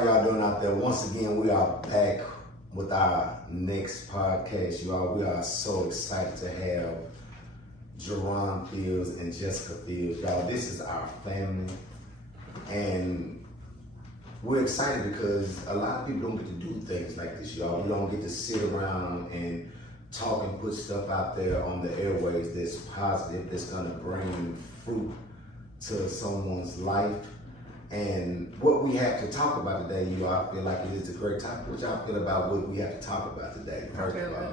How y'all doing out there? Once again, we are back with our next podcast, y'all. We are so excited to have Jerron Fields and Jessica Fields. Y'all, this is our family. And we're excited because a lot of people don't get to do things like this, y'all. We don't get to sit around and talk and put stuff out there on the airways that's positive, that's gonna bring fruit to someone's life. And what we have to talk about today, you all, I feel like it is a great topic. What y'all feel about what we have to talk about today? First of all,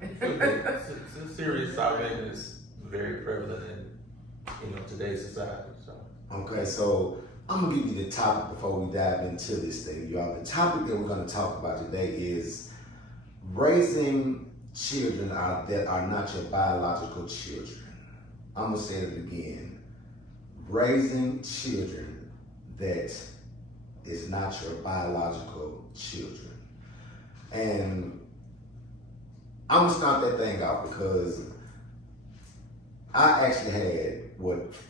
it's a serious topic and it's very prevalent in today's society. So okay, so I'm gonna give you the topic before we dive into this thing, y'all. The topic that we're gonna talk about today is raising children that are not your biological children. I'm gonna say it again. Raising children that is not your biological children. And I'm gonna start that thing out because I actually had,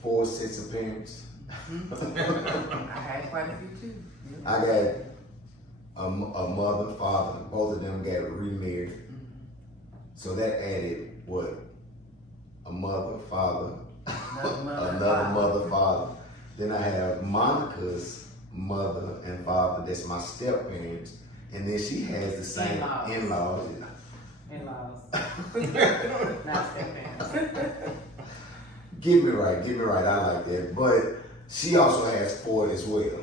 4 sets of parents? I had quite a few too. Yeah. I got a mother, father, both of them got remarried. So that added a mother, father, another mother, father. Then I have Monica's mother and father, that's my step parents. And then she has the same in-laws. In-laws. Not step parents. Get me right, I like that. But she also has 4 as well.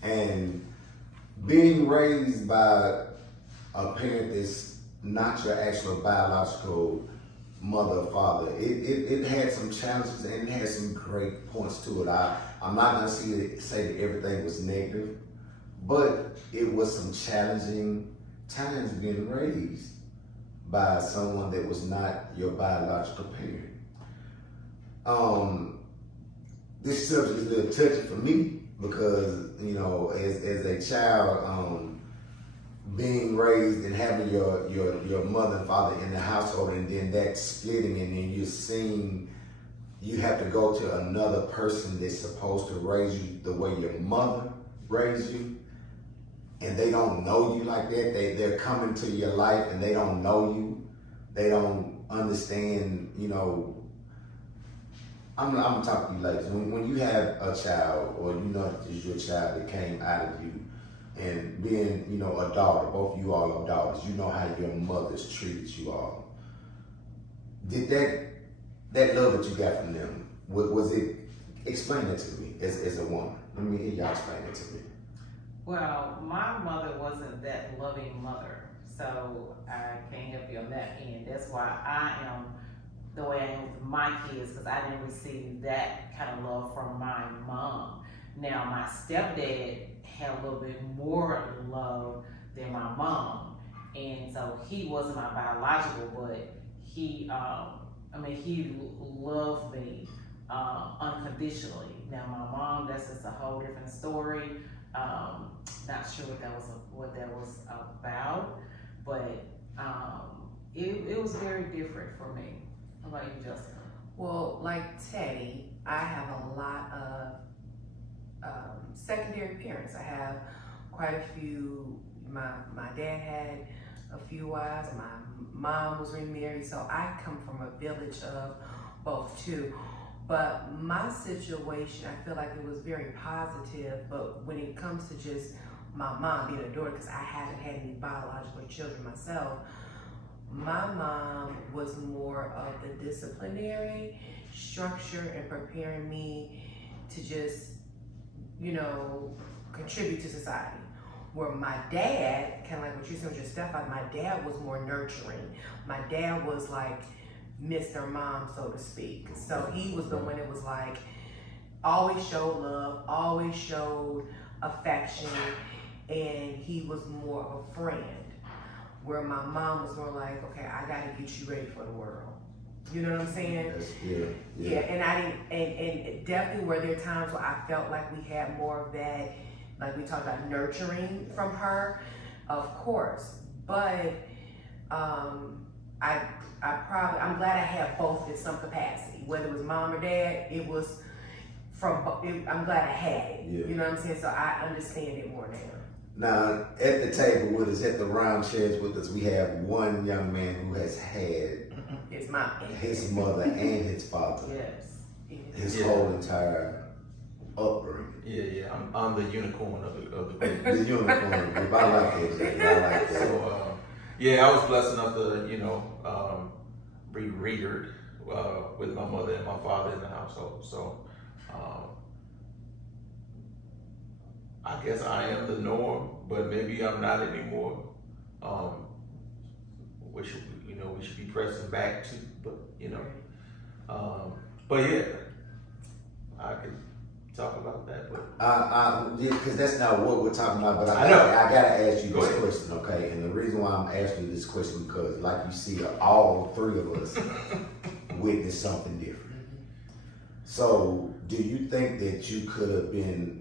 And being raised by a parent that's not your actual biological mother or father, it had some challenges and it had some great points to it. I'm not gonna say that everything was negative, but it was some challenging times being raised by someone that was not your biological parent. This subject is a little touchy for me because, as a child, being raised and having your mother and father in the household, and then that splitting, and then you're seeing you have to go to another person that's supposed to raise you the way your mother raised you, and they don't know you like that. They're coming to your life and they don't know you. They don't understand, I'm gonna talk to you later. When you have a child, or that it's your child that came out of you, and being, a daughter, both of you all are daughters, you know how your mothers treated you all. Did that love that you got from them, was it, explain it to me as a woman. Let me hear y'all explain it to me. Well, my mother wasn't that loving mother, so I can't help you on that end. That's why I am the way I am with my kids, because I didn't receive that kind of love from my mom. Now, my stepdad had a little bit more love than my mom, and so he wasn't my biological, but he loved me unconditionally. Now, my mom, that's just a whole different story. Not sure what that was about, but it was very different for me. How about you, Justin? Well, like Teddy, I have a lot of secondary parents. I have quite a few. My dad had a few wives. My mom was remarried, so I come from a village of both too. But my situation, I feel like it was very positive. But when it comes to just my mom being a daughter, because I haven't had any biological children myself, my mom was more of the disciplinary structure and preparing me to just, contribute to society. Where my dad, kind of like what you said with your stepfather, my dad was more nurturing. My dad was like Mr. Mom, so to speak. So he was the one that was like, always showed love, always showed affection, and he was more of a friend. Where my mom was more like, okay, I gotta get you ready for the world. You know what I'm saying? Yeah. And I didn't, and definitely were there times where I felt like we had more of that, like we talked about nurturing from her, of course. But I'm glad I had both in some capacity. Whether it was mom or dad, it was I'm glad I had it. Yeah. You know what I'm saying? So I understand it more now. Now, at the table with us, at the round chairs with us, we have one young man who has had His mom. his mother and his father Yes. his whole entire upbringing. Yeah. I'm the unicorn of the group. The unicorn group. I like that, Jay. I like that. So, yeah, I was blessed enough to, be reared with my mother and my father in the household. So, I guess I am the norm, but maybe I'm not anymore. We should be pressing back to, but yeah, I could talk about that, but Because that's not what we're talking about. But I know. gotta ask you Go this ahead. question, okay? And the reason why I'm asking you this question because, like you see, all three of us witnessed something different. So, do you think that you could have been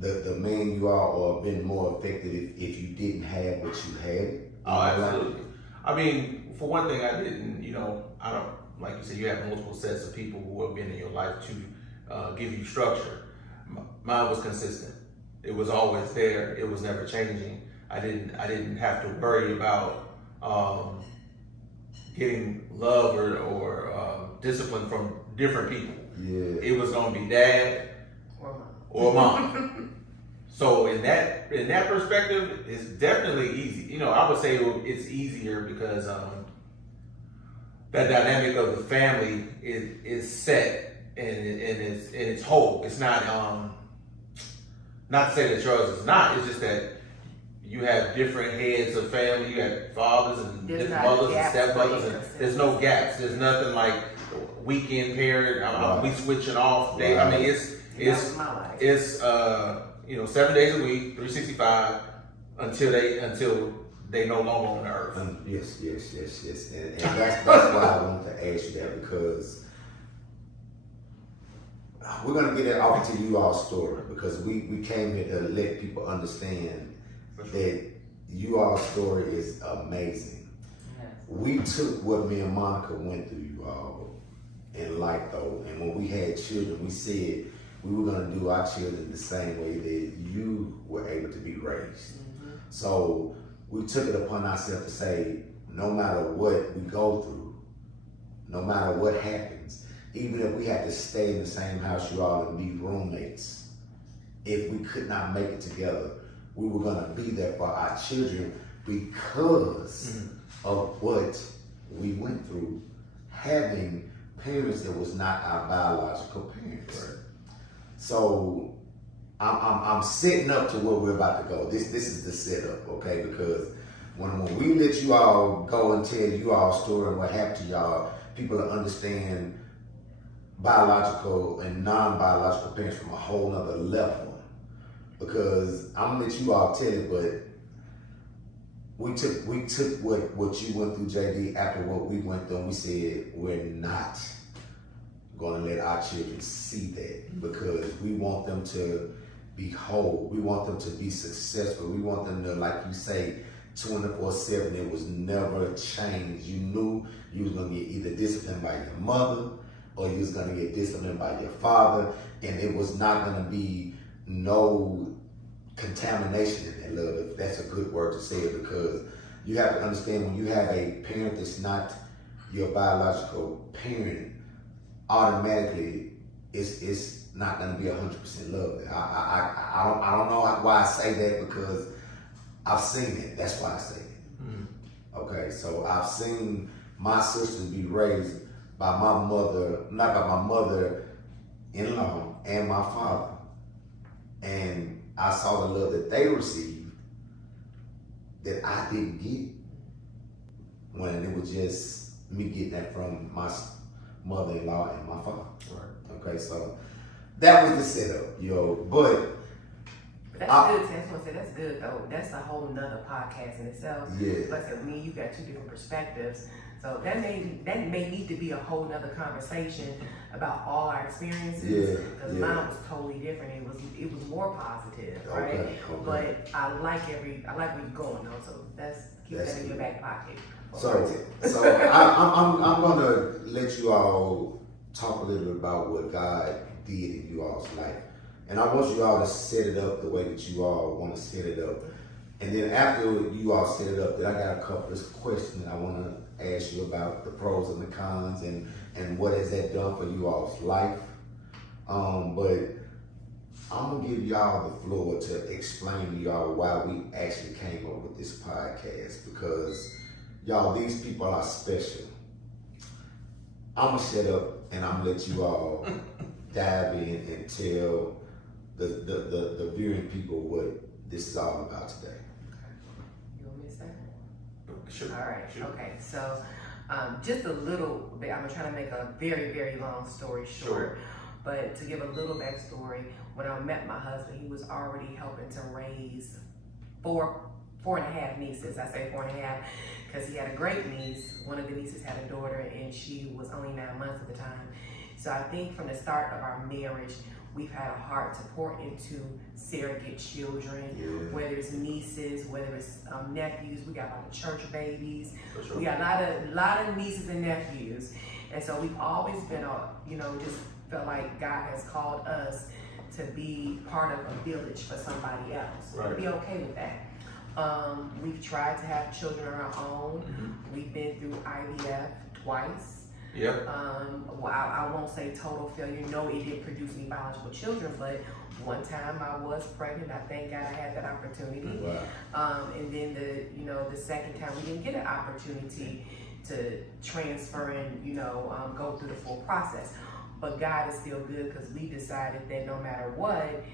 the man you are, or been more effective if you didn't have what you had? Oh, absolutely. I mean, for one thing, I didn't, I don't, like you said, you have multiple sets of people who have been in your life to give you structure. Mine was consistent. It was always there. It was never changing. I didn't have to worry about getting love or discipline from different people. Yeah. It was going to be dad or mom. So in that perspective, it's definitely easy. I would say it's easier because that dynamic of the family is set and it's whole. It's not to say that yours is not. It's just that you have different heads of family. You have fathers and There's different not mothers and gaps stepmothers, for and inconsistency. there's no gaps. There's nothing like weekend parent. We switching off. Day. I mean, That was my life. it's 7 days a week, 365 until they no longer on the earth. Yes. And that's why I wanted to ask you that, because we're going to get it off to you all story, because we came here to let people understand that you all story is amazing. Yes. We took what me and Monica went through, you all, in life though, and when we had children, we said we were going to do our children the same way that you were able to be raised. So we took it upon ourselves to say, no matter what we go through, no matter what happens, even if we had to stay in the same house you all and be roommates, if we could not make it together, we were going to be there for our children because of what we went through, having parents that was not our biological parents. Right. So I'm setting up to where we're about to go. This is the setup, okay? Because when we let you all go and tell you all story and what happened to y'all, people will understand biological and non-biological parents from a whole nother level. Because I'm gonna let you all tell it, but we took what you went through, JD, after what we went through, and we said we're not going to let our children see that, because we want them to be whole. We want them to be successful. We want them to, like you say, 24/7. It was never changed. You knew you was going to get either disciplined by your mother or you was going to get disciplined by your father, and it was not going to be no contamination in that love, if that's a good word to say it, because you have to understand, when you have a parent that's not your biological parent, automatically it's not going to be 100% love. I don't know why I say that, because I've seen it. That's why I say it. Okay, so I've seen my sisters be raised by my mother, not by my mother-in-law and my father, and I saw the love that they received that I didn't get, when it was just me getting that from my mother-in-law and my father. Right. Okay, so that was the setup, but That's good. I just want to say that's good though. That's a whole nother podcast in itself. Yeah. Like I said, me and you got two different perspectives. So that may need to be a whole nother conversation about all our experiences. Yeah, Because yeah. mine was totally different. It was more positive, right? Okay. But I like where you're going though. So keep That's that in your good. back pocket. So I'm gonna let you all talk a little bit about what God did in you all's life And I want you all to set it up the way that you all want to set it up. And then after you all set it up, then I got a couple of questions that I want to ask you about the pros and the cons and what has that done for you all's life. But I'm going to give y'all the floor to explain to y'all why we actually came up with this podcast, because y'all, these people are special. I'm going to shut up and I'm going to let you all dive in and tell the viewing people what this is all about today. You want me to say? Sure. All right. Sure. Okay. So, just a little bit. I'm trying to make a very, very long story short. Sure. But to give a little backstory, when I met my husband, he was already helping to raise four and a half nieces. I say 4.5 because he had a great niece. One of the nieces had a daughter, and she was only 9 months at the time. So I think from the start of our marriage, we've had a heart to pour into surrogate children, whether it's nieces, whether it's nephews. We got a lot of church babies. Sure. We got a lot of nieces and nephews, and so we've always been, just felt like God has called us to be part of a village for somebody else. Right. Be okay with that. We've tried to have children of our own. Mm-hmm. We've been through IVF twice. Yep. Well, I won't say total failure. No, it didn't produce any biological children, but one time I was pregnant. I thank God I had that opportunity. Wow. And then the second time we didn't get an opportunity to transfer and go through the full process. But God is still good, because we decided that no matter what,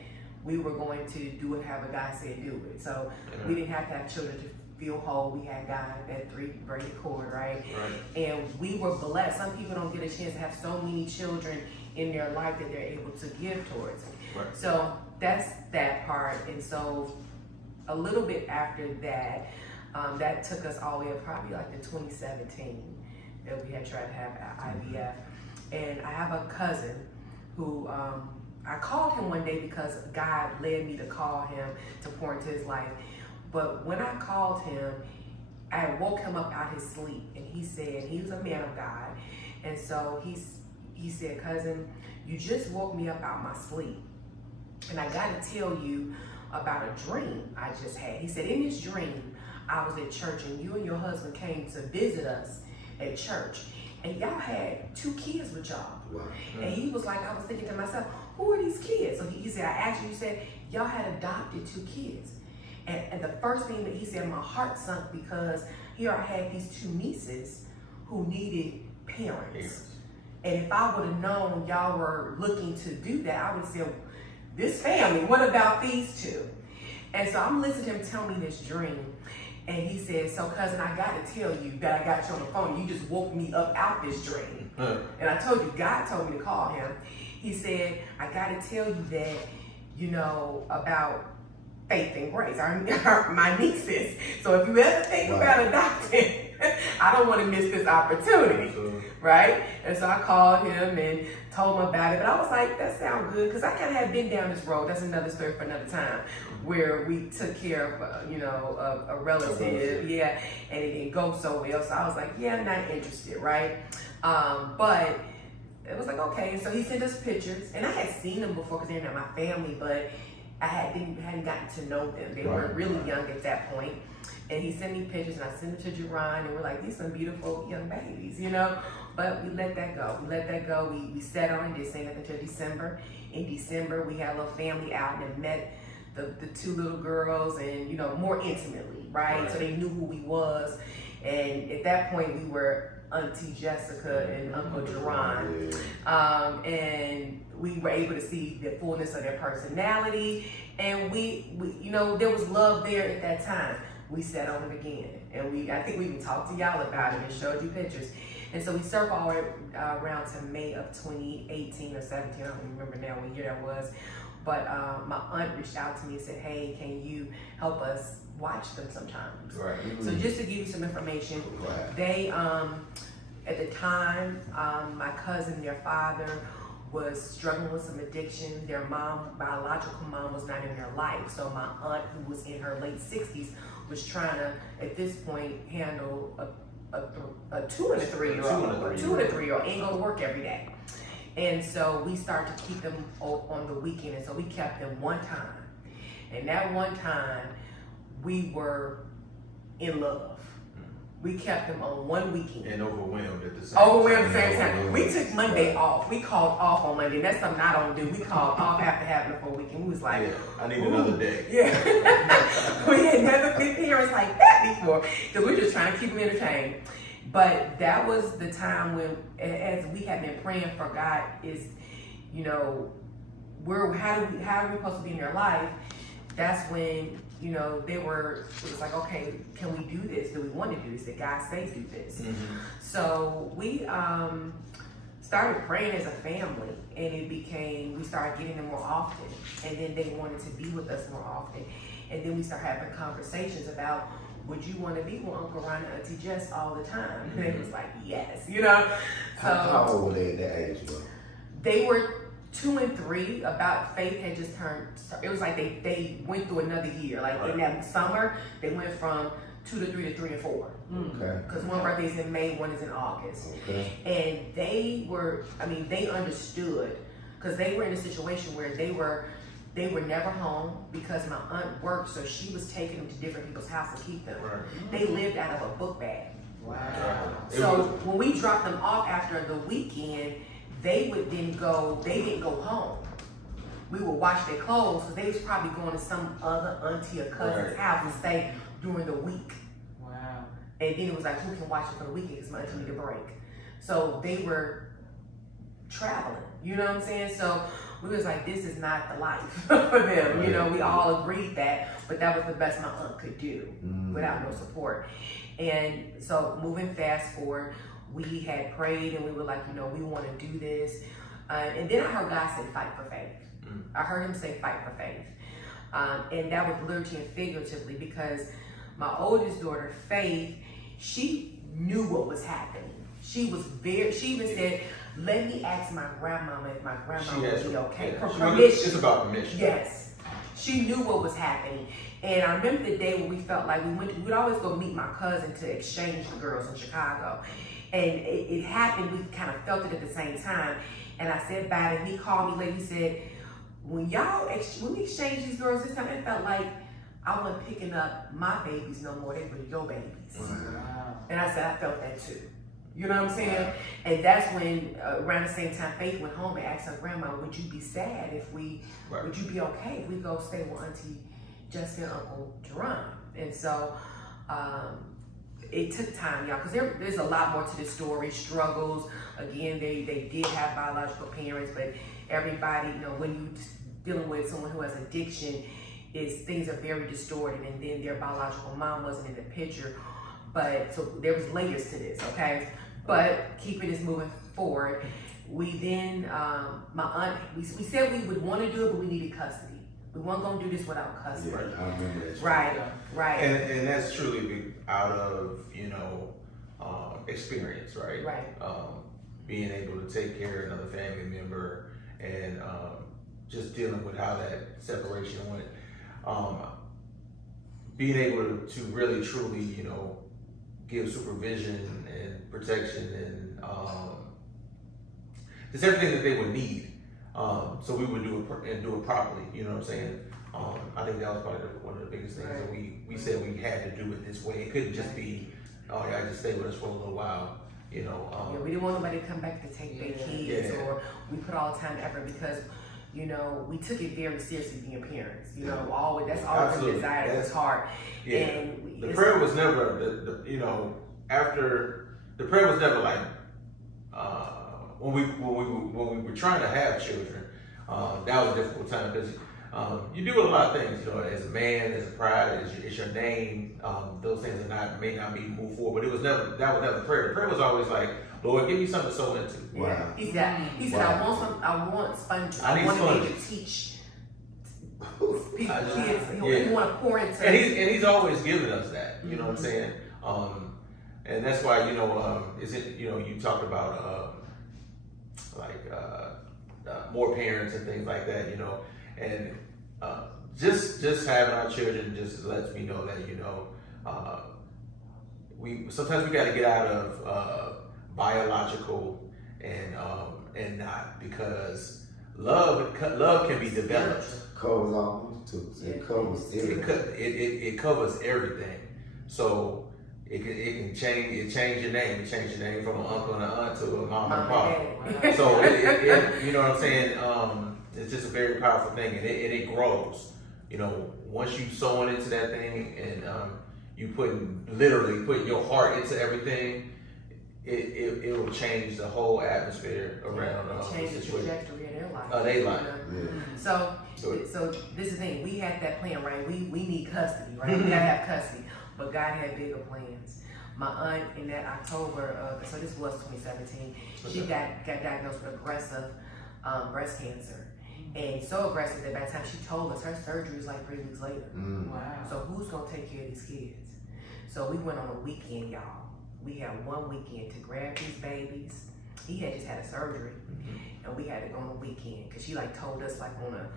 we were going to do it however God said do it. So we didn't have to have children to feel whole. We had God, that 3-braided cord, right? And we were blessed. Some people don't get a chance to have so many children in their life that they're able to give towards. Right. So that's that part. And so a little bit after that, that took us all the way up probably like to 2017 that we had tried to have IVF. And I have a cousin who I called him one day because God led me to call him to pour into his life. But when I called him, I woke him up out his sleep, and he said, he was a man of God. And so he said, cousin, you just woke me up out my sleep. And I got to tell you about a dream I just had. He said, in this dream, I was at church, and you and your husband came to visit us at church. And y'all had 2 kids with y'all. Wow. And he was like, I was thinking to myself, who are these kids? So he said, I actually said, y'all had adopted 2 kids. And the first thing that he said, my heart sunk, because here I had these 2 nieces who needed parents. And if I would have known y'all were looking to do that, I would have said, this family, what about these 2? And so I'm listening to him tell me this dream. And he said, so cousin, I got to tell you that I got you on the phone. You just woke me up out this dream. And I told you, God told me to call him. He said, I got to tell you that, about Faith and Grace, my nieces. So if you ever think about adopting, I don't want to miss this opportunity, right? And so I called him and told him about it. But I was like, that sounds good, because I kind of had been down this road. That's another story for another time, where we took care of, a relative, and it didn't go so well. So I was like, yeah, I'm not interested, right? But it was like, okay. So he sent us pictures, and I had seen them before because they're not my family, but I hadn't gotten to know them. They were really young at that point. And he sent me pictures, and I sent them to Jerron, and we're like, these are some beautiful young babies, But we let that go. We sat on it, didn't say nothing until December. In December, we had a little family out and met the 2 little girls, and more intimately, right? So they knew who we was. And at that point, we were Auntie Jessica and Uncle Jerron. And we were able to see the fullness of their personality. And we there was love there at that time. We sat on it again. And I think we even talked to y'all about it and showed you pictures. And so we circled all the way around to May of 2018 or 17. I don't remember now what year that was. But my aunt reached out to me and said, hey, can you help us watch them sometimes? Right. So just to give you some information, they, at the time, my cousin, their father, was struggling with some addiction. Their mom, biological mom, was not in their life. So my aunt, who was in her late 60s, was trying to, at this point, handle a 2 and a 3-year-old. A 2 and a 3-year-old ain't go to work every day. And so we started to keep them on the weekend, and so we kept them one time. And that one time, we were in love. We kept them on one weekend. And overwhelmed at the same time. Overwhelmed at the same time. We took Monday off. We called off on Monday. That's something I don't do. We called off after having a full weekend. We was like, yeah, I need another day. Yeah. We had never been parents like that before. Because we're just trying to keep them entertained. But that was the time when, as we had been praying for God, is, you know, how are we supposed to be in their life? That's when, you know, it was like, okay, can we do this? Do we want to do this? Did God say do this? Mm-hmm. So we started praying as a family, and we started getting them more often. And then they wanted to be with us more often. And then we started having conversations about, would you want to be with Uncle Ron and Auntie Jess all the time? And they was like, yes, you know. So how old were they at that age, bro? They were 2 and 3. About Faith had just turned. It was like they went through another year. Like in that summer, they went from 2 to 3 to 3 and 4. Okay. Because one birthday is in May, one is in August. Okay. And they were. I mean, they understood because they were in a situation where they were never home because my aunt worked, so she was taking them to different people's houses to keep them. Right. They lived out of a book bag. Wow. So when we dropped them off after the weekend, they didn't go home. We would wash their clothes because they was probably going to some other auntie or cousin's house and stay during the week. Wow. And then it was like, who can watch it for the weekend because my auntie need a break. So they were traveling, you know what I'm saying? So we was like, this is not the life for them. Right. You know, we all agreed that, but that was the best my aunt could do without no support. And so moving fast forward, we had prayed and we were like, you know, we want to do this. And then I heard God say, fight for faith. I heard him say, fight for faith. And that was literally and figuratively because my oldest daughter, Faith, she knew what was happening. She even said, let me ask my grandmama if my grandma would be okay. For permission. It's about permission. Yes. She knew what was happening. And I remember the day when we felt like we'd always go meet my cousin to exchange the girls in Chicago. And it happened, we kind of felt it at the same time. And I said bye, and he called me later, he said, when we exchanged these girls this time, it felt like I wasn't picking up my babies no more, they were your babies. Wow. And I said, I felt that too. You know what I'm saying? And that's when, around the same time, Faith went home and asked her grandma, would you be sad if would you be okay if we go stay with Auntie Jessica and Uncle Jerron? And so, it took time, y'all, because there's a lot more to this story, struggles. Again, they did have biological parents, but everybody, you know, when you're dealing with someone who has addiction, things are very distorted, and then their biological mom wasn't in the picture. But so there was layers to this, okay? But keeping this moving forward, we then, my aunt, we said we would want to do it, but we needed custody. We weren't going to do this without custody. Yeah, I remember that. Right. And that's truly out of, you know, experience, right? Right. Being able to take care of another family member and just dealing with how that separation went. Being able to really, truly, you know, give supervision and protection and just everything that they would need. So we would do it properly, you know what I'm saying? I think that was probably one of the biggest things that we said we had to do it this way. It couldn't just be, oh yeah, just stay with us for a little while, you know. We didn't want nobody to come back to take their kids, or we put all the time and effort because, you know, we took it very seriously being parents. You know, that's always a desire. It was hard. Yeah. And the prayer was never, you know, after the prayer was never like when we were trying to have children. That was a difficult time because you do a lot of things. You know, as a man, as a pride, it's your name. Those things may not be moved forward. But that was never prayer. The prayer was always like, Lord, give me something to sow into. Wow. He said, I want sponges. I want to be able to teach people, kids. He want to pour into. And he's always given us that. You know what I'm saying? And that's why, you know, you talked about more parents and things like that, you know, and just having our children just lets me know that, you know, sometimes we got to get out of biological and and not, because love can be developed. Covers all too. It covers everything. It covers everything. So it can change. It change your name. It change your name from an uncle and an aunt to a mom and a pop. So it you know what I'm saying? It's just a very powerful thing, and it grows. You know, once you sewing into that thing, and you literally putting your heart into everything, it will change the whole atmosphere around change the situation. trajectory of their life. They life. So this is the thing. We had that plan, right? We need custody, right? We gotta have custody, but God had bigger plans. My aunt in that October, so this was 2017, she got diagnosed with aggressive breast cancer. And so aggressive that by the time she told us, her surgery was like 3 weeks later. Wow. So who's gonna take care of these kids? So we went on a weekend, y'all. We had one weekend to grab these babies. He had just had a surgery, and we had to go on a weekend because she like told us like on a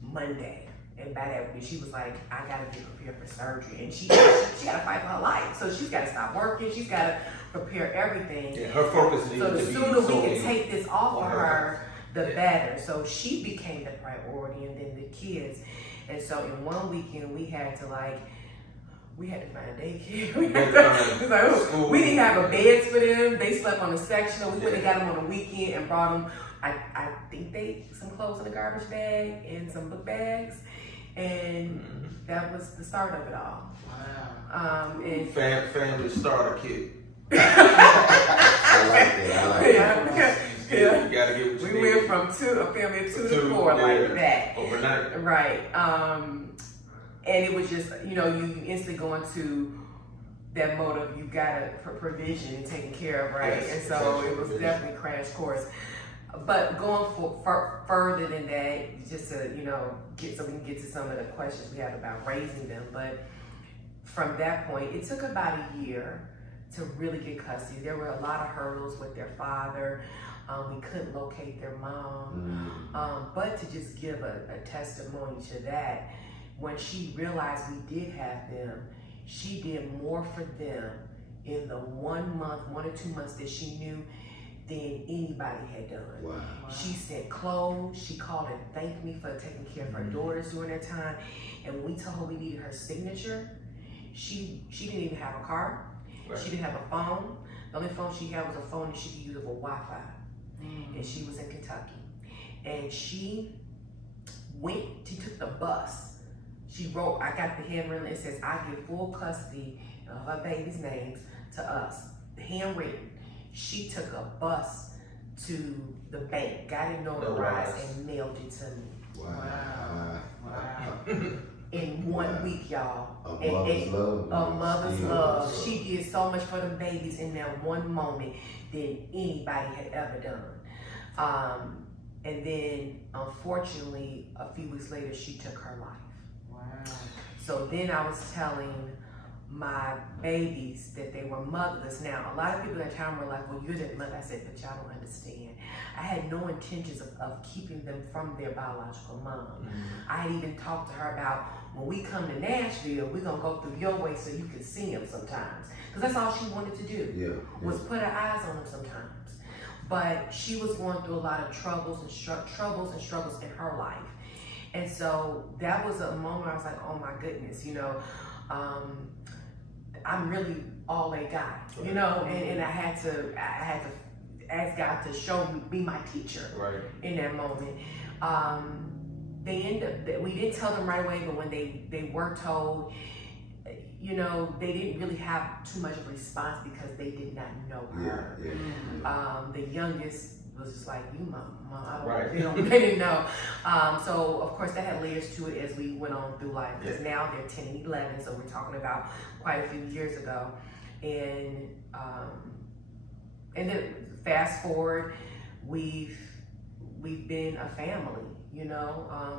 Monday, and by that week she was like, I gotta get prepared for surgery, and she gotta fight for her life. So she's gotta stop working. She's gotta prepare everything. Yeah, her focus needs so to the be sooner we solely can take this off of her, the Yeah. better. So she became the priority, and then the kids. And so in one weekend we had to find daycare. We didn't have a beds for them. They slept on a sectional. We went and got them on a weekend and brought them. I think some clothes in a garbage bag and some book bags, and that was the start of it all. Wow. And family starter kit. I like that. Yeah. You gotta get what you we need. went from a family of two to four like that. Overnight. Right. And it was just, you instantly go into that mode of you got a provision and taken care of, right? Yes, and so it was provision. definitely crash course. But going further than that, just to, so we can get to some of the questions we have about raising them. But from that point, it took about a year to really get custody. There were a lot of hurdles with their father. We couldn't locate their mom. But to just give a testimony to that, when she realized we did have them, she did more for them in the 1 or 2 months that she knew than anybody had done. Wow. She sent clothes. She called and thanked me for taking care of her daughters during that time. And when we told her we needed her signature, she didn't even have a card. Right. She didn't have a phone. The only phone she had was a phone that she could use over Wi-Fi. And she was in Kentucky. And she took the bus. She wrote, I got the handwritten, it says, I give full custody of her baby's names to us. Handwritten. She took a bus to the bank, got it notarized, and mailed it to me. Wow. In 1 week, y'all. A mother's love. A mother's love. She did so much for them babies in that one moment than anybody had ever done. And then, unfortunately, a few weeks later, she took her life. Wow. So then I was telling my babies that they were motherless. Now, a lot of people at the time were like, well, you're the mother. I said, but y'all don't understand. I had no intentions of keeping them from their biological mom. I had even talked to her about, when we come to Nashville, we're going to go through your way so you can see them sometimes. Because that's all she wanted to do, was put her eyes on them sometimes. But she was going through a lot of troubles and struggles in her life. And so that was a moment I was like, oh my goodness, I'm really all they got, and I had to ask God to show me, be my teacher in that moment. We didn't tell them right away, but when they were told, they didn't really have too much of a response because they did not know her. The youngest was just like, you mom, they didn't know. So of course that had layers to it as we went on through life, because now they're 10 and 11, so we're talking about quite a few years ago. And then fast forward, we've been a family,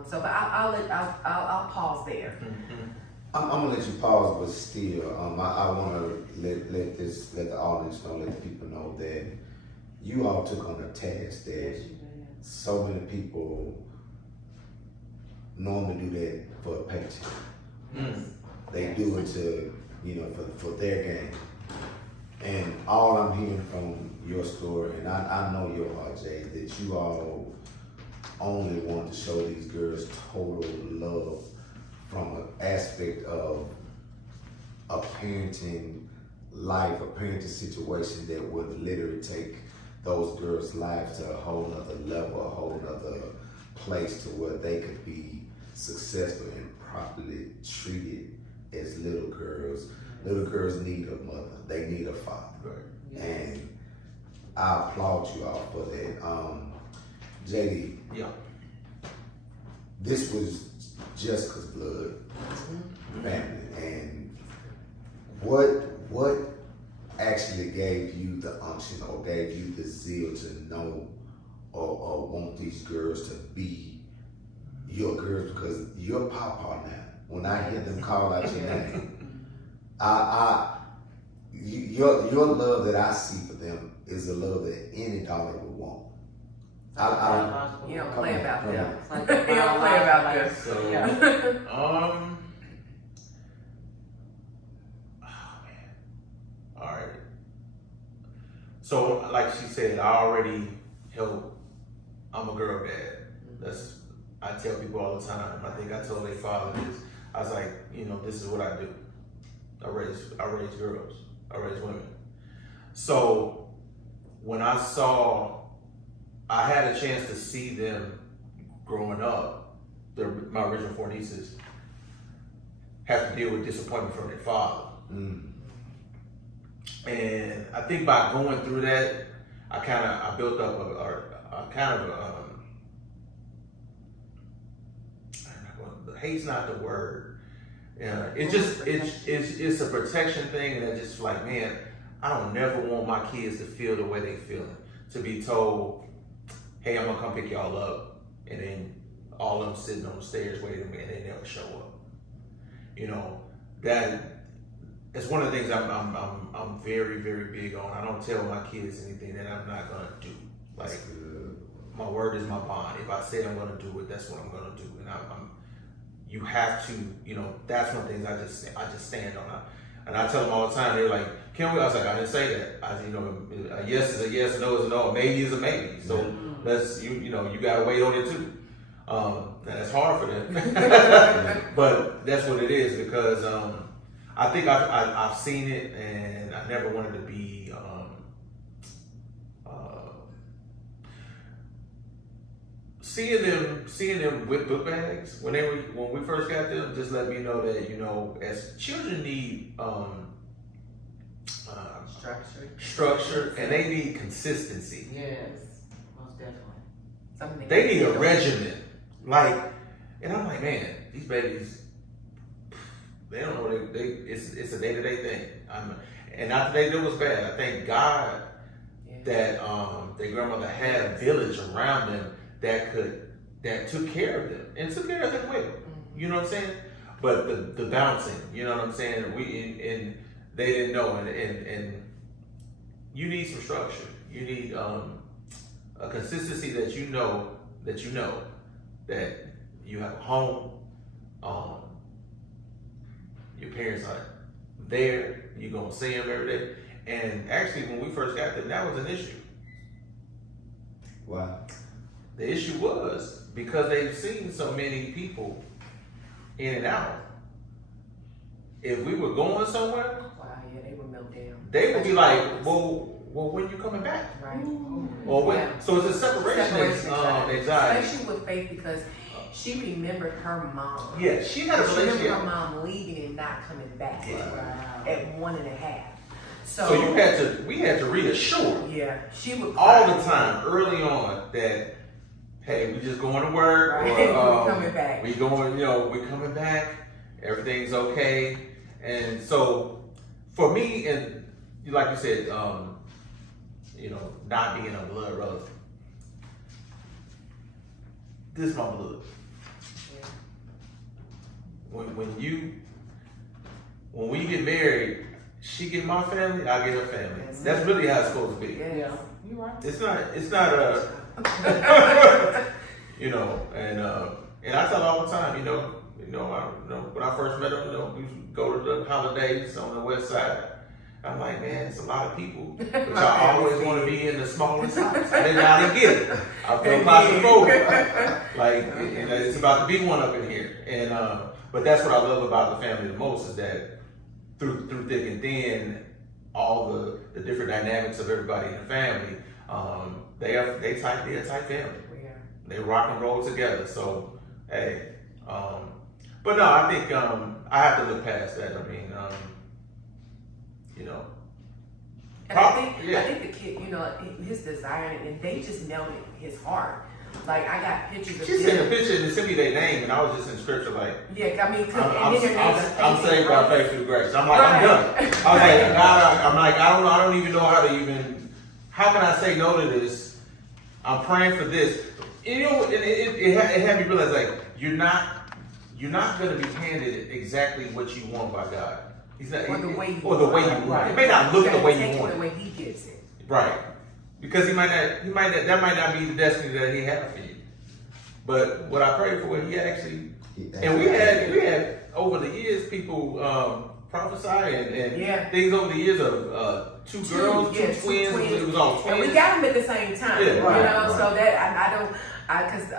so but I'll pause there. I'm gonna let you pause, but still, I want to let the audience know, let the people know that you all took on a task that so many people normally do that for a paycheck. They do it to, for their gain. And all I'm hearing from your story, and I know your heart, Jay, that you all only want to show these girls total love from an aspect of a parenting life, a parenting situation that would literally take those girls' lives to a whole nother level, a whole nother place to where they could be successful and properly treated as little girls. Little girls need a mother. They need a father. Right. Yes. And I applaud you all for that. JD, Yeah. this was Jessica's blood family, and what actually gave you the unction or gave you the zeal to know or want these girls to be your girls? Because you're papa now. When I hear them call out your name, your love that I see for them is a love that any daughter would want. You don't play about them. It's like You don't play about them. So, Yeah. oh man. All right. So, like she said, I already help. I'm a girl dad. I tell people all the time. I think I told their father this. I was like, this is what I do. I raise girls. I raise women. So when I had a chance to see them growing up, my original 4 nieces have to deal with disappointment from their father. And I think by going through that, I built up hate's not the word. It's a protection thing, and it's just like, man, I don't never want my kids to feel the way they feeling. To be told, hey, I'm gonna come pick y'all up, and then all of them sitting on the stairs waiting, and they never show up. It's one of the things I'm very, very big on. I don't tell my kids anything that I'm not gonna do. Like, my word is my bond. If I say I'm gonna do it, that's what I'm gonna do. And you have to, that's one of the things I just stand on. And I tell them all the time, they're like, can we? I was like, I didn't say that. A yes is a yes, a no is a no, a maybe is a maybe. So let's, you gotta wait on it too. Now that's hard for them, but that's what it is, because I think I've seen it, and I never wanted to be seeing them with book bags when we first got them. Just let me know that as children need structure, and they need consistency. Yes, most definitely. They need a regimen. And I'm like, man, these babies, they don't know. It's a day-to-day thing. And not that they did was bad. I thank God that their grandmother had a village around them that took care of them and took care of them well. You know what I'm saying? But the bouncing, you know what I'm saying? And they didn't know, and you need some structure. You need a consistency that you know that you have a home. Your parents are there. You're gonna see them every day. And actually, when we first got them, that was an issue. Wow. The issue was because they've seen so many people in and out. If we were going somewhere, they would melt down. They would be like, well, when you coming back? Right. Or when? So it's a separation anxiety. Especially with Faith, because she remembered her mom. Yeah, she had a relationship. She remembered her mom leaving and not coming back at 1.5. So we had to reassure. Yeah, she would all the time early on that, hey, we just going to work, right. We're coming back. We going, we're coming back. Everything's okay. And so for me, and like you said, not being a blood relative, this is my blood. Yeah. When we get married, she get my family, I get her family. Yes. That's really how it's supposed to be. Yeah, you're right. It's not a, and I tell her all the time, when I first met her, we go to the holidays on the west side, I'm like, man, it's a lot of people, but y'all always want to be in the smallest house. I didn't get it. I feel claustrophobic. Like, it's about to be one up in here. And but that's what I love about the family the most, is that through thick and thin, all the different dynamics of everybody in the family, they're a tight family. Yeah. They rock and roll together. So, hey, but no, I think I have to look past that. I mean, you know. And I think the kid, you know, his desire, and they just melted his heart. Like, I got pictures of She sent a picture and sent me their name, and I was just in scripture like, yeah, I mean, I'm saved by faith through grace. I'm like, I'm done. I was like, God, I don't even know how can I say no to this? I'm praying for this. You know, it had me realize, like, you're not going to be handed exactly what you want by God. He's not, or the way you want it. It may not look the way you want it. The way He gives it. Right. Because that might not be the destiny that He had for you. But what I prayed for, He actually, and we had over the years people prophesy and things over the years of two girls, two twins. It was all twins. And we got them at the same time. Yeah, right. So that because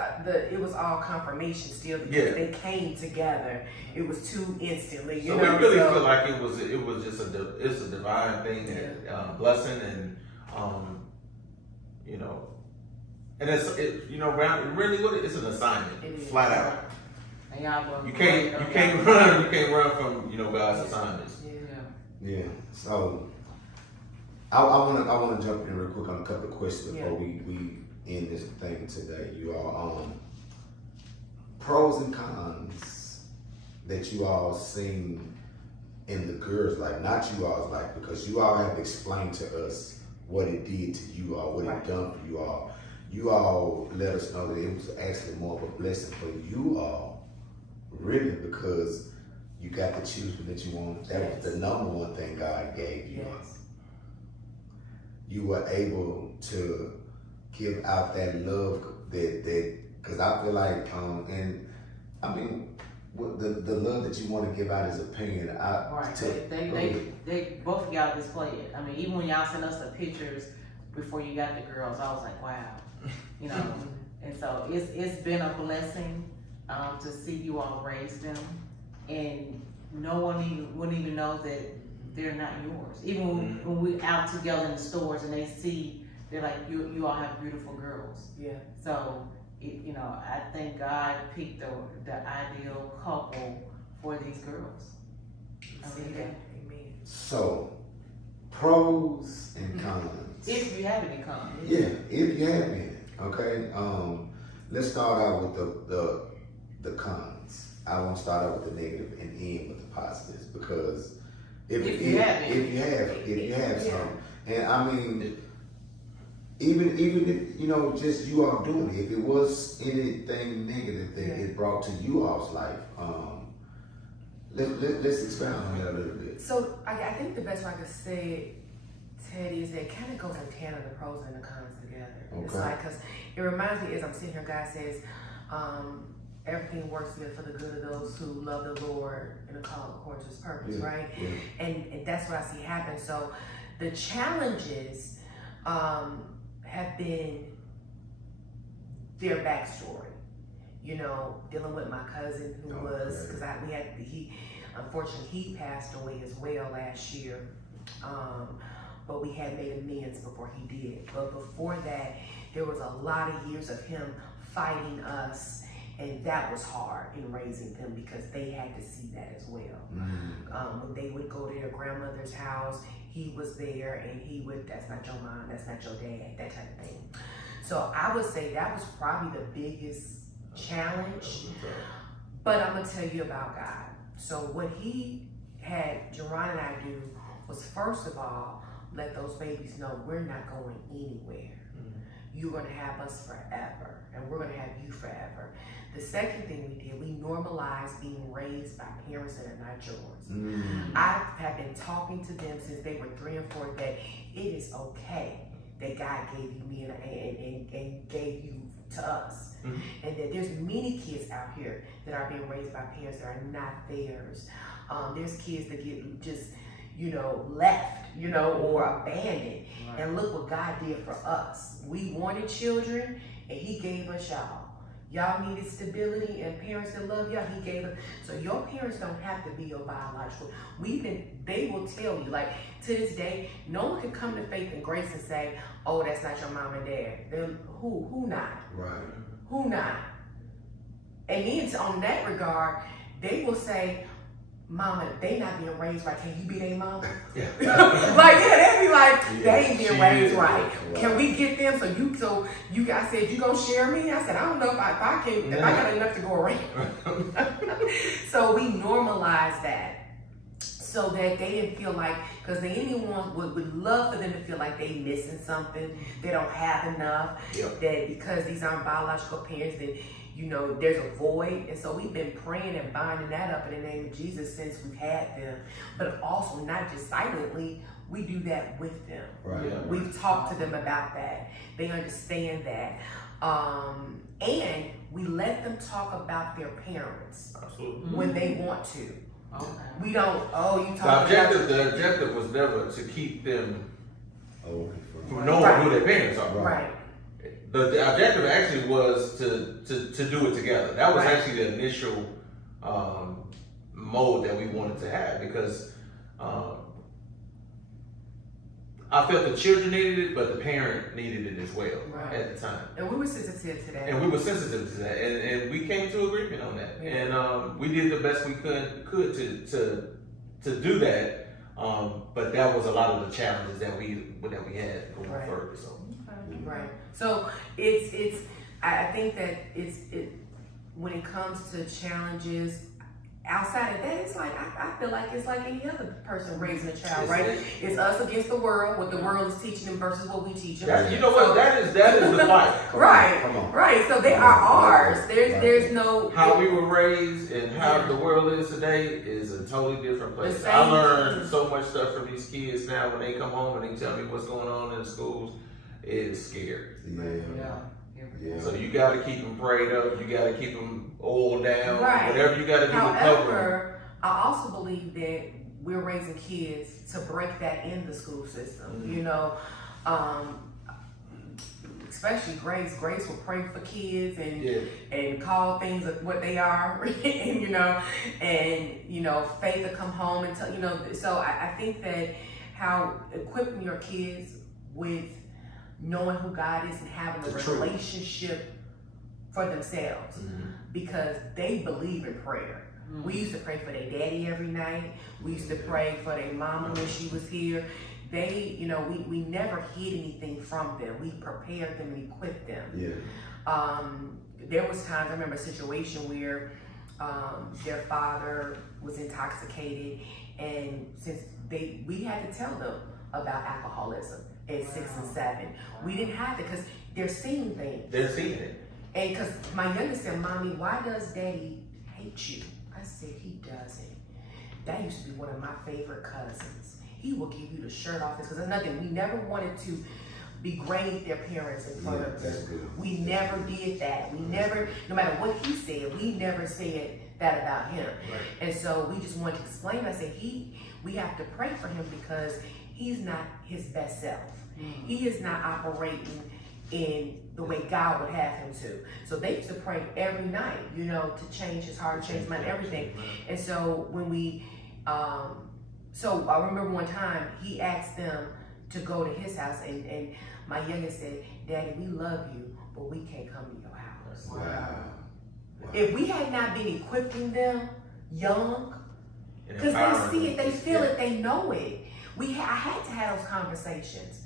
it was all confirmation still, because they came together. It was too instantly. So we really feel like it was just it's a divine thing, and blessing, and you know, and really what it's an assignment, flat out. And y'all you can't run from God's assignments. Yeah. So I want to jump in real quick on a couple of questions before we end this thing today. You all, pros and cons that you all seen in the girls' life, not you all's life, because you all have explained to us what it did to you all, what it done for you all. You all let us know that it was actually more of a blessing for you all, really, because you got the children that you wanted. That was the number one thing God gave you. Yes. You were able to give out that love that because I feel like and I mean the love that you want to give out is opinion. They both of y'all display it. I mean, even when y'all sent us the pictures before you got the girls, I was like, wow, And so it's been a blessing to see you all raise them, and no one wouldn't even know that they're not yours. Even when we're out together in the stores and they see, they're like, you all have beautiful girls. Yeah. So, I think God picked the ideal couple for these girls. Amen. So, pros and cons. If you have any cons. Yeah, if you have any. Okay. Let's start out with the cons. I want to start out with the negative and end with the positives, because if you have some, and I mean, even if just you all doing it, if it was anything negative that it brought to you all's life, let's expand on that a little bit. So I think the best way I could say it, Teddy, is that it kind of goes in tandem, the pros and the cons together. Okay. It's like, because it reminds me, as I'm sitting here, God says, everything works together for the good of those who love the Lord and are called according to His purpose, right? Yeah. And that's what I see happen. So the challenges have been their backstory. Dealing with my cousin who was, because unfortunately he passed away as well last year. But we had made amends before he did. But before that, there was a lot of years of him fighting us, and that was hard in raising them, because they had to see that as well. When they would go to their grandmother's house, he was there, and he would, that's not your mom, that's not your dad, that type of thing. So I would say that was probably the biggest challenge. But I'm going to tell you about God. So what He had Jerron and I do was, first of all, let those babies know we're not going anywhere. You're going to have us forever, and we're going to have you forever. The second thing we did, we normalized being raised by parents that are not yours. I have been talking to them since they were 3 and 4 that it is okay that God gave you me and gave you to us. And that there's many kids out here that are being raised by parents that are not theirs. There's kids that get just, left, or abandoned. Right. And look what God did for us. We wanted children, and He gave us y'all. Y'all needed stability and parents that love y'all. He gave us. So your parents don't have to be your biological. They will tell you, like, to this day, no one can come to faith and grace and say, oh, that's not your mom and dad. Who not? Right. Who not? And then on that regard, they will say, mama, they not being raised right. Can you be their mama? Yeah. They'd be like, they ain't being raised right. Can we get them? I said, you gonna share me? I said, I don't know if I can, if I got enough to go around. So we normalize that so that they didn't feel like, because the enemy would love for them to feel like they missing something, they don't have enough, that because these aren't biological parents, that there's a void. And so we've been praying and binding that up in the name of Jesus since we've had them. But also not just silently, we do that with them. Right. Yeah. We've talked to them about that. They understand that. And we let them talk about their parents. Absolutely. When they want to. Okay. We don't, you The talk objective, was never to keep them from knowing Right. who their parents are. Right. The objective actually was to do it together. That was Right. actually the initial mode that we wanted to have, because I felt the children needed it, but the parent needed it as well at the time. And we were sensitive to that. And we were sensitive to that, and we came to agreement on that. Yeah. And we did the best we could to do that. But that was a lot of the challenges that we had going further. So. Right. So I think that when it comes to challenges outside of that, it's like I feel like it's like any other person raising a child, right? It's us against the world, what the world is teaching them versus what we teach them. You know what? That is the fight. Right. So they are ours. There's no how we were raised and how the world is today is a totally different place. I learned so much stuff from these kids now when they come home and they tell me what's going on in the schools. It is scary. Yeah. So you got to keep them prayed up. You got to keep them oiled down. Right. Whatever you got to do to cover them. However, I also believe that we're raising kids to break that in the school system. Especially Grace. Grace will pray for kids and call things what they are, and Faith will come home and tell So I think that how equipping your kids with knowing who God is and having a relationship for themselves, because they believe in prayer. We used to pray for their daddy every night. We used to pray for their mama when she was here. They, we never hid anything from them. We prepared them and equipped them. Yeah. There was times, I remember a situation where their father was intoxicated, and since we had to tell them about alcoholism at 6 and 7. We didn't have it because they're seeing things. They're seeing it. And because my youngest said, Mommy, why does Daddy hate you? I said, he doesn't. That used to be one of my favorite cousins. He will give you the shirt off because there's nothing. We never wanted to degrade their parents in front of them. We never did that. We never, no matter what he said, we never said that about him. Right. And so we just wanted to explain. I said, we have to pray for him because he's not his best self. He is not operating in the way God would have him to. So they used to pray every night, to change his heart, change his mind, everything. And so when so I remember one time he asked them to go to his house, and my youngest said, Daddy, we love you, but we can't come to your house. Wow. If we had not been equipping them young, because they see it, they feel it, they know it. I had to have those conversations.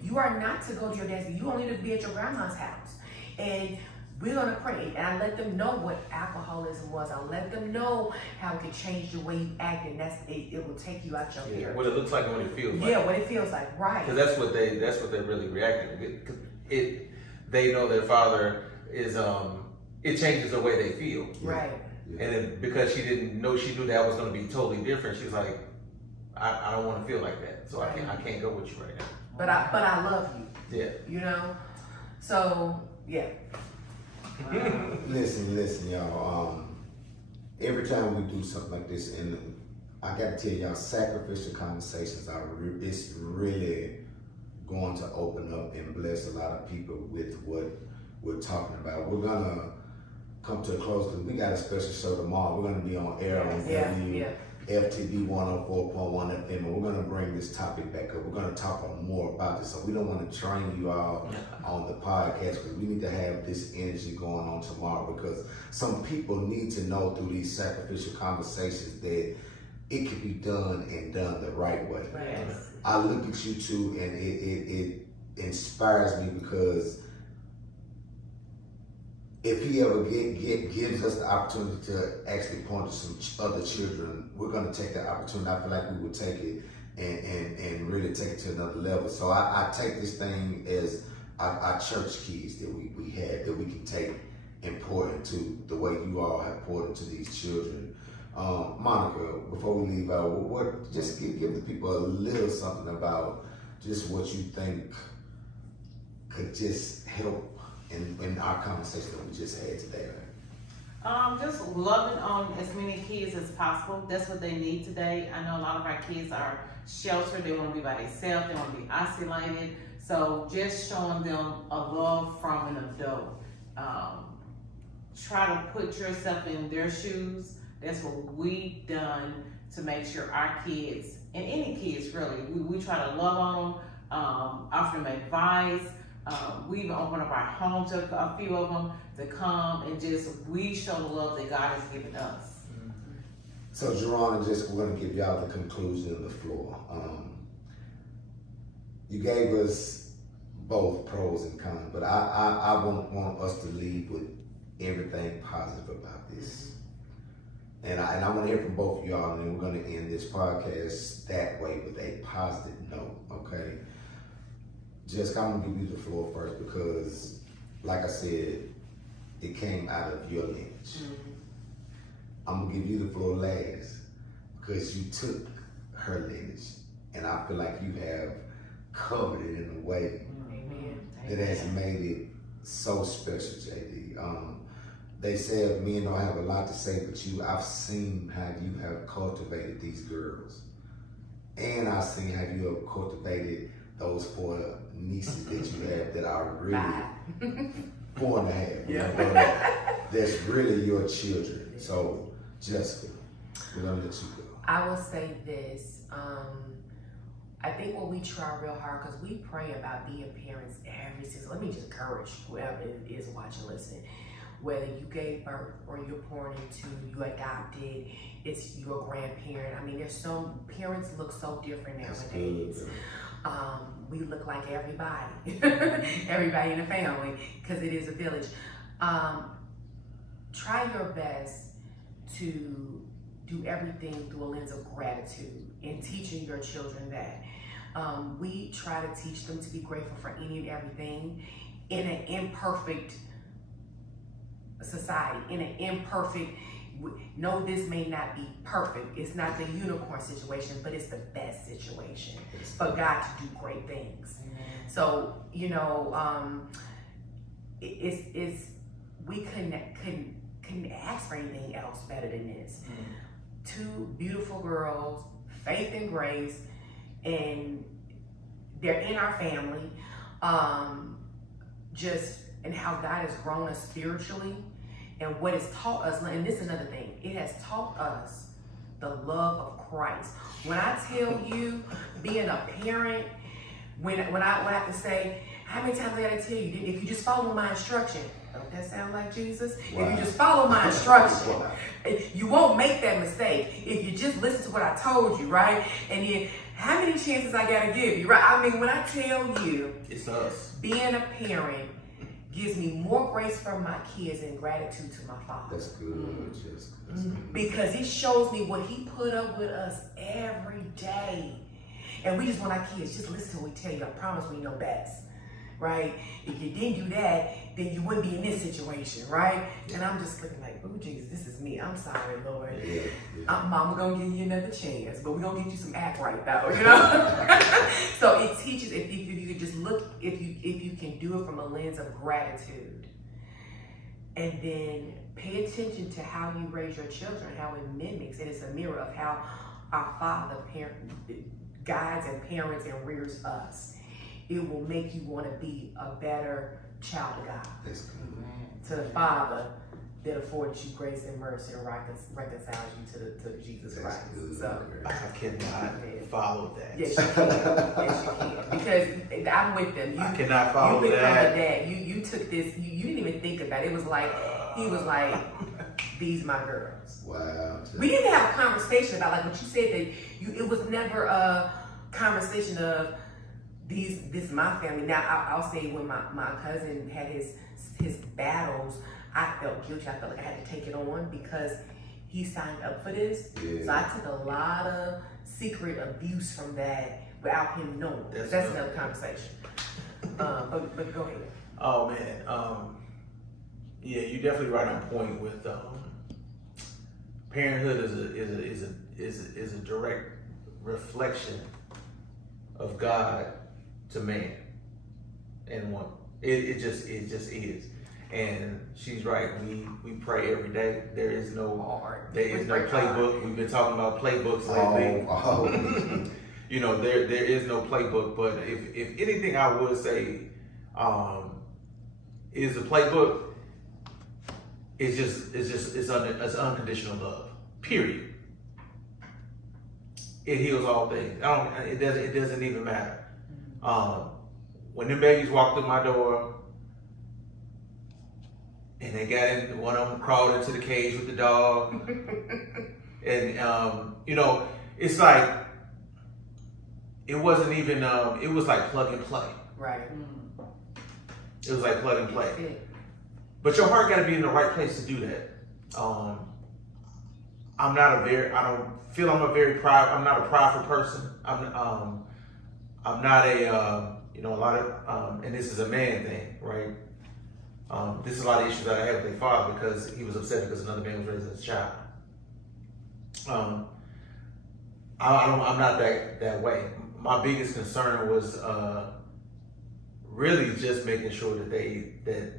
You are not to go to your dad's. You only to be at your grandma's house. And we're going to pray. And I let them know what alcoholism was. I let them know how it could change the way you act. And it will take you out your character. What it looks like and what it feels like. Yeah, what it feels like, right. Because that's what they're really reacting to. They know their father is, it changes the way they feel. Right. Yeah. And because she knew that was going to be totally different, she was like, I don't want to feel like that. So I can't go with you right now. But I love you. Yeah. So, yeah. Listen, y'all. Every time we do something like this, and I got to tell y'all, sacrificial conversations it's really going to open up and bless a lot of people with what we're talking about. We're gonna come to a close because we got a special show tomorrow. We're gonna be on air on FTB 104.1 FM, and we're gonna bring this topic back up. We're gonna talk more about this, so we don't want to train you all on the podcast because we need to have this energy going on tomorrow because some people need to know through these sacrificial conversations that it can be done and done the right way. Yes. I look at you two and it inspires me because if he ever gives us the opportunity to actually point to some other children, we're going to take that opportunity. I feel like we would take it and really take it to another level. So I take this thing as our church keys that we had that we can take and pour into the way you all have poured into these children. Monica, before we leave out, just give the people a little something about just what you think could just help in our conversation that we just had today. Just loving on as many kids as possible. That's what they need today. I know a lot of our kids are sheltered. They want to be by themselves. They want to be isolated. So just showing them a love from an adult. Try to put yourself in their shoes. That's what we've done to make sure our kids, and any kids really, we try to love on them, offer them advice. We even open up our home to a few of them to come and we show the love that God has given us. So Jerron and Jessica, we're going to give y'all the conclusion of the floor. You gave us both pros and cons, but I want us to leave with everything positive about this. And I want to hear from both of y'all, and then we're going to end this podcast that way with a positive note, okay? Jessica, I'm going to give you the floor first because, like I said, it came out of your lineage. Mm-hmm. I'm going to give you the floor last because you took her lineage, and I feel like you have covered it in a way that has made it so special, JD. They said men don't have a lot to say, but I've seen how you have cultivated these girls. And I've seen how you have cultivated those 4 nieces that you have that are really 4.5. Yeah. That's really your children. So, Jessica, we're going to let you go. I will say this. I think what we try real hard, because we pray about being parents every season. Let me just encourage whoever is watching, listening. Whether you gave birth or you're born into, you adopted, it's your grandparent. I mean, there's some parents look so different nowadays. We look like everybody, everybody in the family, because it is a village. Try your best to do everything through a lens of gratitude and teaching your children that. We try to teach them to be grateful for any and everything in an imperfect society, in an imperfect, no, this may not be perfect. It's not the unicorn situation, but it's the best situation for God to do great things. Amen. So, you know, we couldn't ask for anything else better than this. 2 beautiful girls, Faith and Grace, and they're in our family. And how God has grown us spiritually and what it's taught us. And this is another thing. It has taught us the love of Christ. When I tell you, being a parent, when I have to say, how many times I got to tell you, if you just follow my instruction, don't that sound like Jesus? Wow. If you just follow my instruction, you won't make that mistake. If you just listen to what I told you, right? And then, how many chances I got to give you, right? I mean, when I tell you, it's us. Being a parent gives me more grace from my kids and gratitude to my father. That's good, Jessica. That's good. Because he shows me what he put up with us every day. And we just want our kids, just listen to what we tell you. I promise we know best, right? If you didn't do that, then you wouldn't be in this situation, right? And I'm just looking like, oh, Jesus, this is me. I'm sorry, Lord. Yeah. Mama gonna give you another chance, but we're gonna get you some act right though, you know? So it teaches, if you could just look, if you can do it from a lens of gratitude, and then pay attention to how you raise your children, how it mimics, and it's a mirror of how our Father guides and parents and rears us, it will make you want to be a better child of God. That's good. To the Father that affords you grace and mercy and reconciles you to the Jesus That's Christ. good. So, I cannot follow that. yes, you can. Yes, you can. Because I'm with them. I cannot follow you become that. a dad. You took this. You didn't even think about it. It was like he was like, "These my girls." Wow. We didn't have a conversation about like what you said that you. It was never a conversation of these. This is my family. Now I'll say when my cousin had his battles, I felt guilty. I felt like I had to take it on because he signed up for this. Yeah. So I took a lot of secret abuse from that without him knowing. That's another conversation. But go ahead. Oh man, yeah, you're definitely right on point with parenthood is a direct reflection of God to man and woman. It just is. And she's right. We pray every day. There is no playbook. We've been talking about playbooks lately. You know, there is no playbook. But if anything, I would say is the playbook. It's unconditional love. Period. It heals all things. It doesn't even matter. When them babies walked through my door. And they got in, one of them crawled into the cage with the dog. And, you know, it's like, it wasn't even, it was like plug and play. Right. It was like plug and play. But your heart got to be in the right place to do that. I'm not a prideful person. I'm not a, you know, a lot of, and this is a man thing, right? This is a lot of issues that I had with their father because he was upset because another man was raised as a child. I'm not that way. My biggest concern was really just making sure that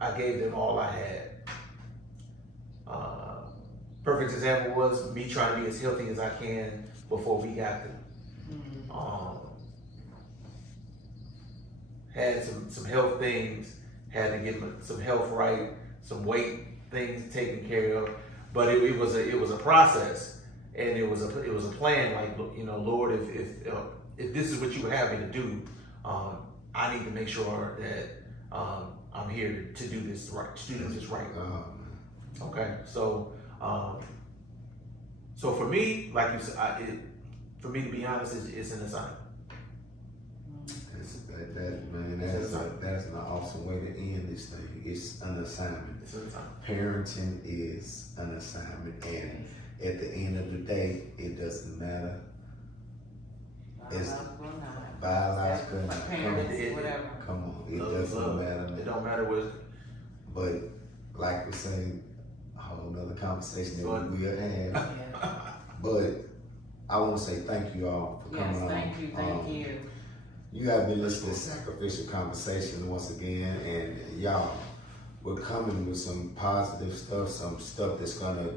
I gave them all I had. Perfect example was me trying to be as healthy as I can before we got them. Had some health things. Had to get some health right, some weight things taken care of, but it was a process, and it was a plan. Like, you know, Lord, if this is what you would have me to do, I need to make sure that I'm here to do this right. To do this right. Okay, so for me, like you said, for me to be honest, it's an assignment. That's an awesome way to end this thing. It's an assignment. Parenting is an assignment, and at the end of the day, it doesn't matter. It's biological. Come on, it doesn't matter. It don't matter what. But like we say, a whole nother conversation that we will have. But I want to say thank you all for coming on. Thank you. You have been listening to Sacrificial Conversation once again, and y'all, we're coming with some positive stuff, some stuff that's gonna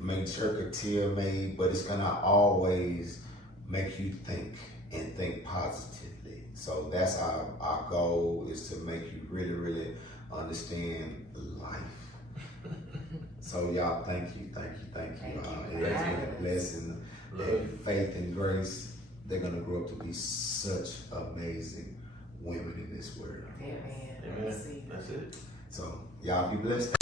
make jerk a tear made, but it's gonna always make you think and think positively. So that's our goal, is to make you really, really understand life. So y'all, thank you. It has been a blessing. Faith and grace. They're gonna grow up to be such amazing women in this world. Amen. That's it. So y'all be blessed.